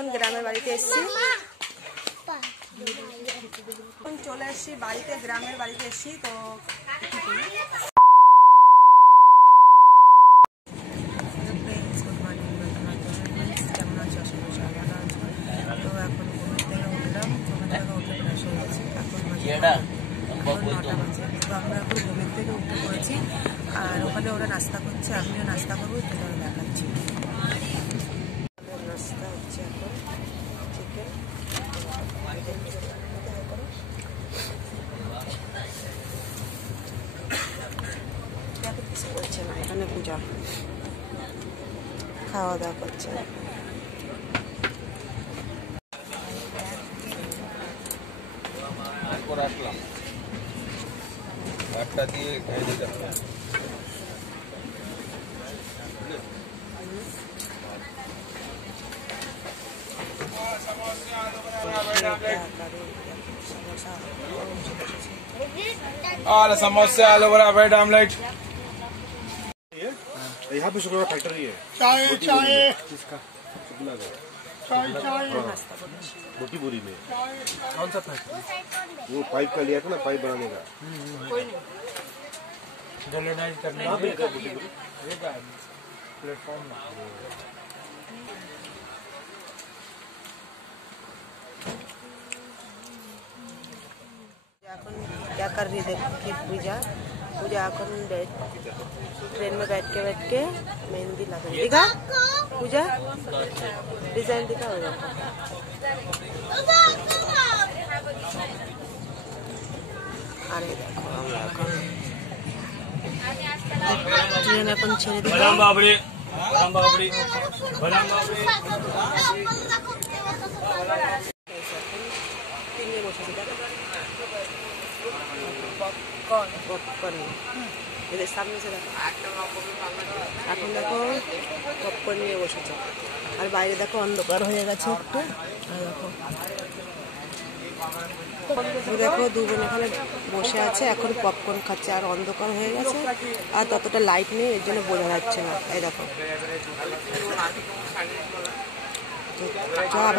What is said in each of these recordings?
এখন গ্রামের বাড়িতে এসেছি, এখন চলে এসেছি বাড়িতে, গ্রামের বাড়িতে এসেছি। তো কেমন আছো? ভালো আছো? তো এখন ঘুমের থেকে উঠলাম, ঘুমের থেকে উঠে ফ্রেশ হয়ে গেছি। এখন 9টা বাজে। তো আমরা এখন ঘুমের থেকে উঠে পড়েছি, আর ওখানে ওরা নাস্তা করছে, আমিও নাস্তা করবো, সেটা দেখাচ্ছি। নাস্তা হচ্ছে এখন চিকেন, কিছু করছে না, এখানে পূজা খাওয়া দাওয়া করছে। একটা দিয়ে খেয়ে দিতে হবে। समोसे आलू बड़ा ब्रेड ऑमलेट। यहाँ पे शुक्र फैक्ट्री है। चाय चाय किसका? शुक्ला का। चाय चाय मोटी बोरी में। कौन सा फैक्ट्री? वो पाइप का लिया था ना, पाइप बनाने का। कोई नहीं। गैल्वेनाइज करने का प्लेटफॉर्म में। এখন क्या कर रही देखिए पूजा এখন ट्रेन में बैठ के मेहंदी लगा रही। दिखा पूजा, डिजाइन दिखा होगा। अरे देखो ट्रेन এখন ছেড়ে দিল। पॉपकॉर्न এদের সামনে से देखो, এখন দেখো পপকর্ন নিয়ে বসেছে, আর বাইরে দেখো অন্ধকার হয়ে গেছে একটু। দেখো দু বোন এখানে বসে আছে, এখন পপকর্ন খাচ্ছে, আর অন্ধকার হয়ে গেছে, আর ততটা লাইট নেই, এর জন্য বোঝা যাচ্ছে না। এই দেখো আবার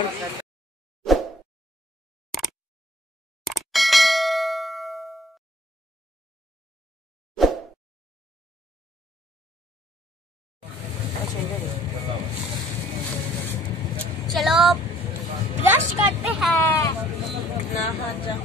चलो ब्रश करते हैं ना। हाँ जा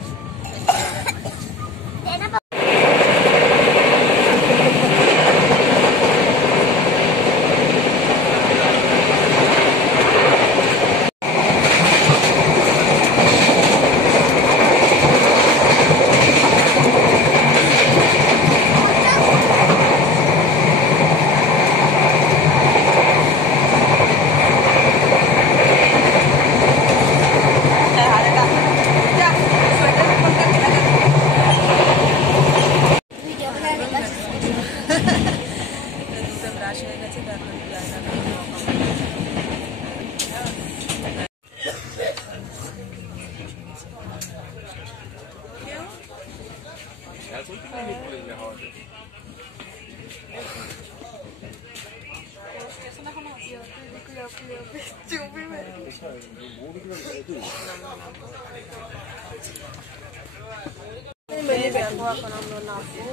এখন আমরা নামবো।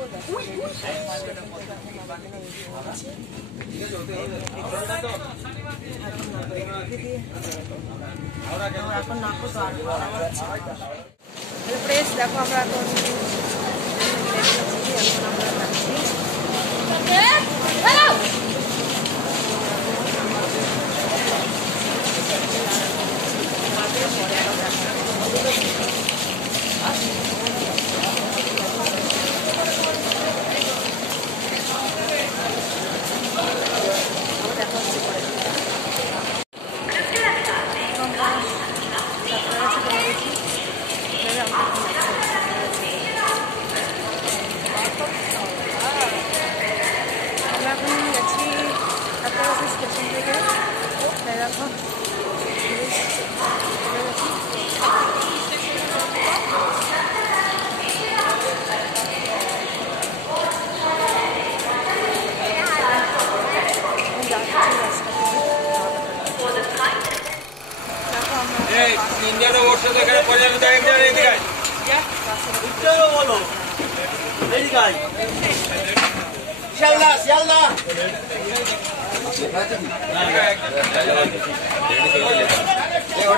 এখন নামবো তো প্রেস দেখো, আমরা এখন এখন আমরা যাচ্ছি। আমরা এখন যাচ্ছি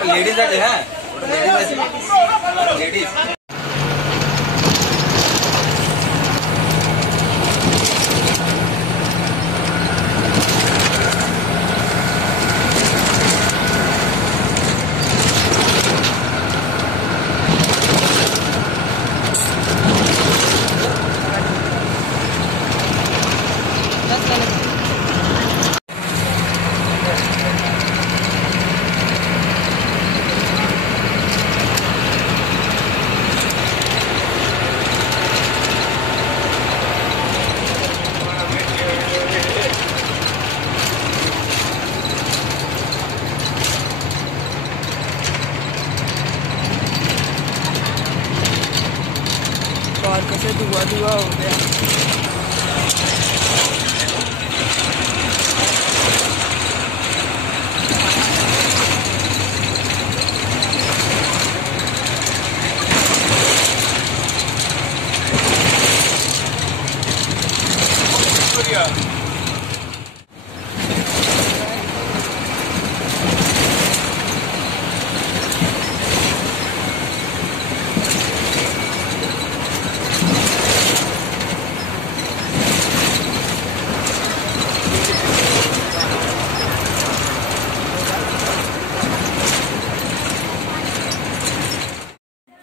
लेडीज आहे हा लेडीज और कैसे धुआं धुआं हो गया।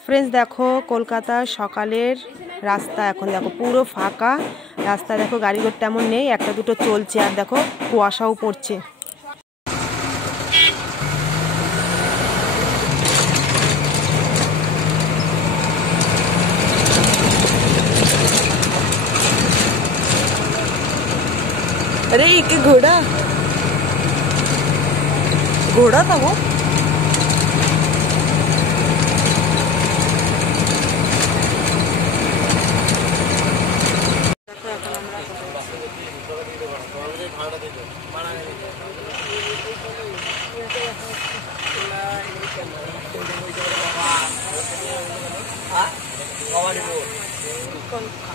फ्रेंड्स देखो कलकाता सकालेर रास्ता এখন দেখো পুরো ফাঁকা রাস্তা দেখো গাড়ি ঘোড়া তেমন নেই একটা দুটো চলছে আর দেখো কুয়াশাও পড়ছে अरे एक घोड़ा घोड़ा था वो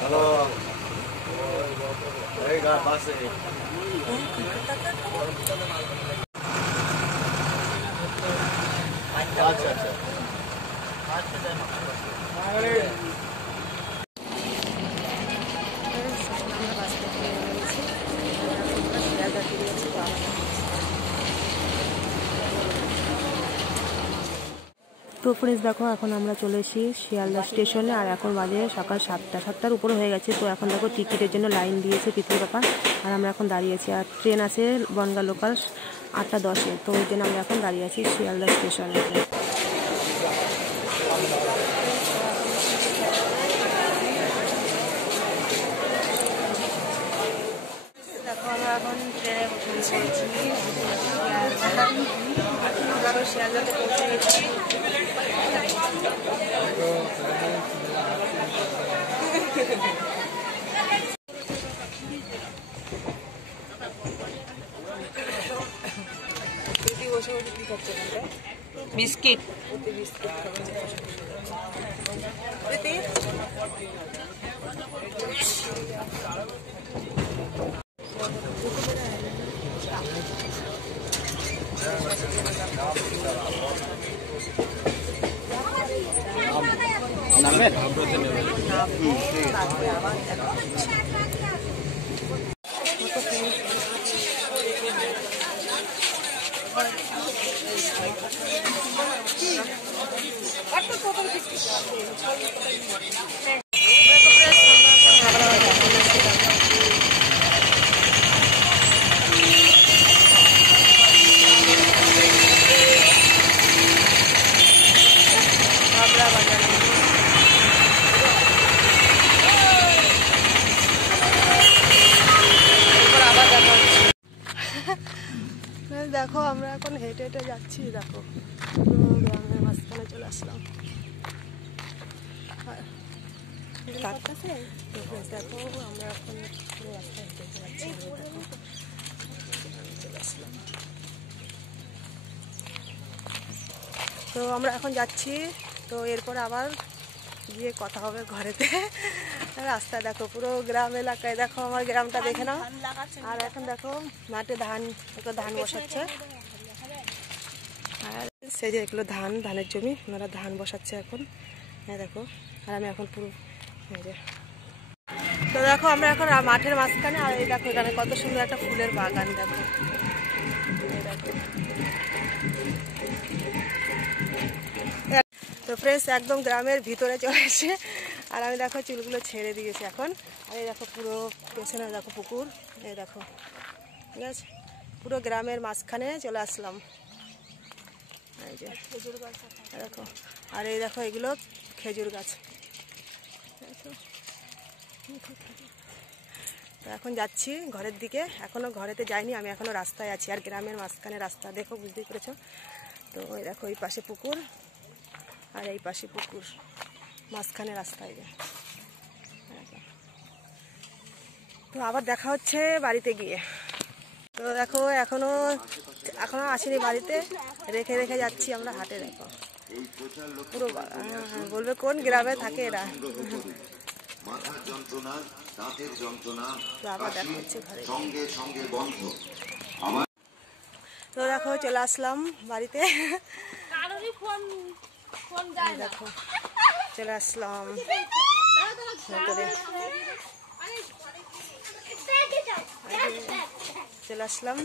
हेलो बस अच्छा अच्छा তো फ्रेंड्स देखो এখন আমরা চলে এসেছি শিয়ালদা স্টেশনে আর এখন বাজে সকাল 7টার উপরে হয়ে গেছে তো এখন দেখো টিকিটের জন্য লাইন দিয়েছে পৃথিবী ব্যাপার আর আমরা এখন দাঁড়িয়ে আছি আর ট্রেন আছে বনগাঁ লোকাল 8:10 তো ওই জন্য আমরা এখন দাঁড়িয়ে আছি শিয়ালদা স্টেশনে দেখো আমরা এখন ট্রেনে পৌঁছেছি শিয়ালদাতে পৌঁছে গেছি बिस्किट দেখো আমরা এখন হেঁটে হেঁটে যাচ্ছি দেখো গ্রামের মাঝখানে চলে আসলাম দেখো আমরা এখন রাস্তায় হেঁটে যাচ্ছি চলে আসলাম তো আমরা এখন যাচ্ছি, তো এরপর আবার গিয়ে কথা হবে ঘরেতে। রাস্তা দেখো পুরো গ্রাম এলাকায়, দেখো আমার গ্রামটা দেখে নাও। আর এখন দেখো মাঠে ধান বসাচ্ছে, আর সেই যে এগুলো ধানের জমি, ওনারা ধান বসাচ্ছে এখন। হ্যাঁ দেখো, আর আমি এখন পুরো তো দেখো আমরা এখন মাঠের মাঝখানে, আর এই দেখো এখানে কত সুন্দর একটা ফুলের বাগান দেখো। তো ফ্রেন্ডস একদম গ্রামের ভিতরে চলে এসে, আর আমি দেখো চুলগুলো ছেড়ে দিয়েছি এখন। আর এই দেখো পুরো পেছনে দেখো পুকুর, এই দেখো, ঠিক আছে, পুরো গ্রামের মাঝখানে চলে আসলাম। এই যে খেজুর গাছ দেখো, আর এই দেখো এগুলো খেজুর গাছ। তো এখন যাচ্ছি ঘরের দিকে, এখনো ঘরেতে যাইনি, আমি এখনো রাস্তায় আছি, আর গ্রামের মাঝখানে রাস্তা দেখো, বুঝতেই পেরেছো। তো ওই দেখো এই পাশে পুকুর, আর এই পাশে পুকুর, মাঝখানে রাস্তায়। তো আবার দেখা হচ্ছে বাড়িতে গিয়ে। তো দেখো এখনো আসিনি বাড়িতে, রেখে যাচ্ছি আমরা হাটে। দেখো পুরো বলবে কোন গ্রামে থাকে এরা। তো আবার দেখা হচ্ছে ঘরে। তো দেখো চলে আসলাম বাড়িতে, দেখো চলে আসলাম ভেতরে, চলে আসলাম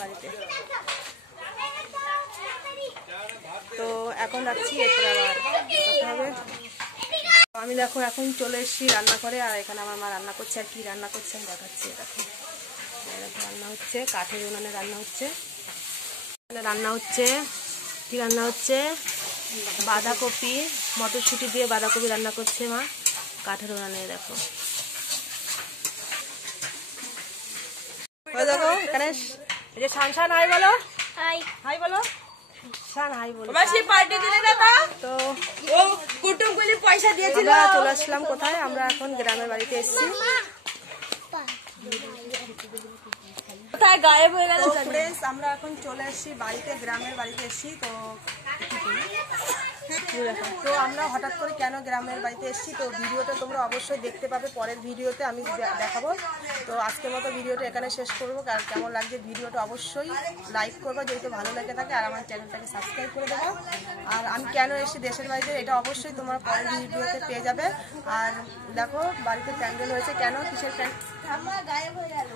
বাড়িতে। তো এখন যাচ্ছি, এরপর আবার কথা হবে। আমি দেখো এখন চলে এসেছি রান্না করে, আর এখানে আমার মা রান্না করছে, আর কি রান্না করছে আমি দেখাচ্ছি। দেখো রান্না হচ্ছে, কাঠের উনানে রান্না হচ্ছে, কি রান্না হচ্ছে, বাঁধাকপি, মটরশুঁটি দিয়ে বাঁধাকপি রান্না করছে মা কাঠের উনানে। দেখো দেখো এখানে এই যে শান হাই বলো, হাই বলো শান, হাই বলো। তো কুটুমগুলি পয়সা দিয়েছিল, চলে আসলাম কোথায়, আমরা এখন গ্রামের বাড়িতে এসেছি। গায়েব হয়ে গেল ফ্রেন্ডস, আমরা এখন চলে এসেছি বাড়িতে, গ্রামের বাড়িতে এসেছি। তো আমরা হঠাৎ করে কেন গ্রামের বাড়িতে এসেছি, তো ভিডিওটা তোমরা অবশ্যই দেখতে পাবে পরের ভিডিওতে, আমি দেখাবো। তো আজকের মতো ভিডিওটা এখানে শেষ করবো। আর কেমন লাগছে ভিডিওটা অবশ্যই লাইক করবো যদি ভালো লেগে থাকে, আর আমার চ্যানেলটাকে সাবস্ক্রাইব করে দেবো। আর আমি কেন এসেছি দেশের বাড়িতে, এটা অবশ্যই তোমরা পরের ভিডিওতে পেয়ে যাবে। আর দেখো বাড়িতে প্যান্ডেল হয়েছে, কেন কিসের প্যান্ডেল, গায়েব হয়ে গেল।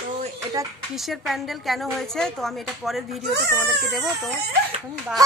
তো এটা কিসের প্যান্ডেল কেন হয়েছে, তো আমি এটা পরের ভিডিওতে তোমাদেরকে দেবো। তো বাই।